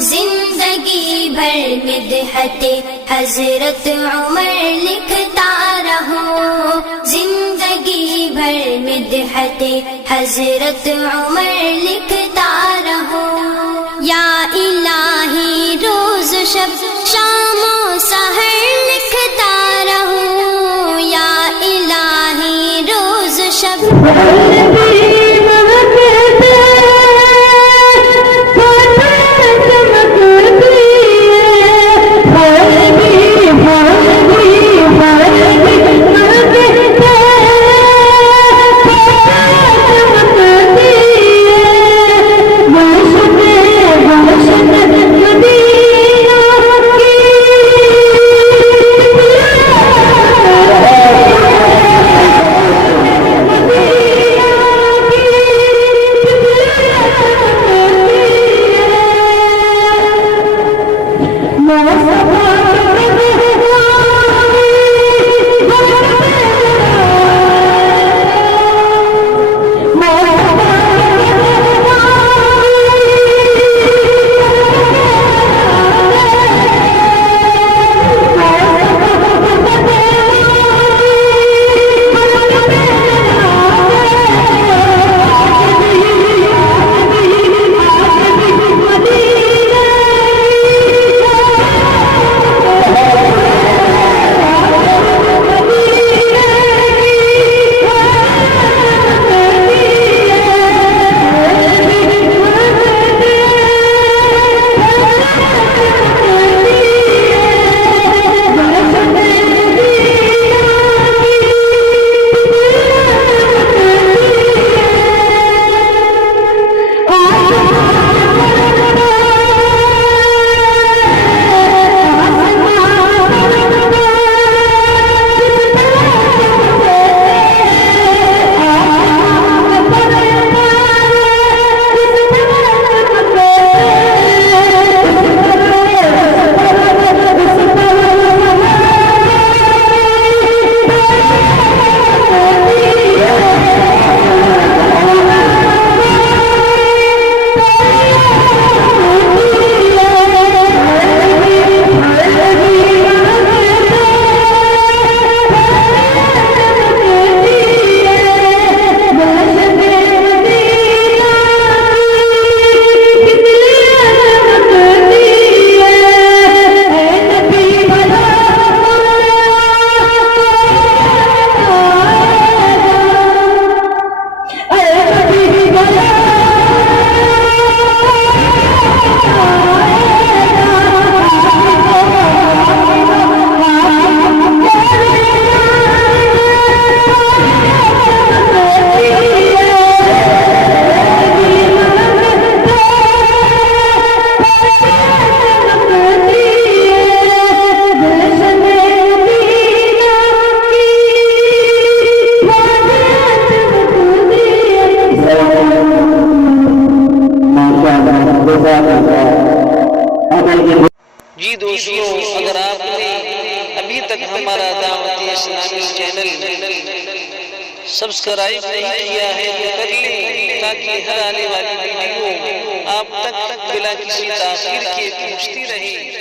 जिंदगी भर मिदहते हजरत उमर लिखता रहूं, जिंदगी भर मिदहते हजरत उमर लिखता रहूं। या इलाही रोज शब शामो सहर लिखता रहूं, या इलाही रोज शब जी दोस्तों, अगर आपने अभी तक हमारा दावत इस्लामी चैनल सब्सक्राइब नहीं किया है तो कर लें, ताकि हर आने वाली वीडियो आप तक बिना किसी ताखीर के पहुंचती रहे।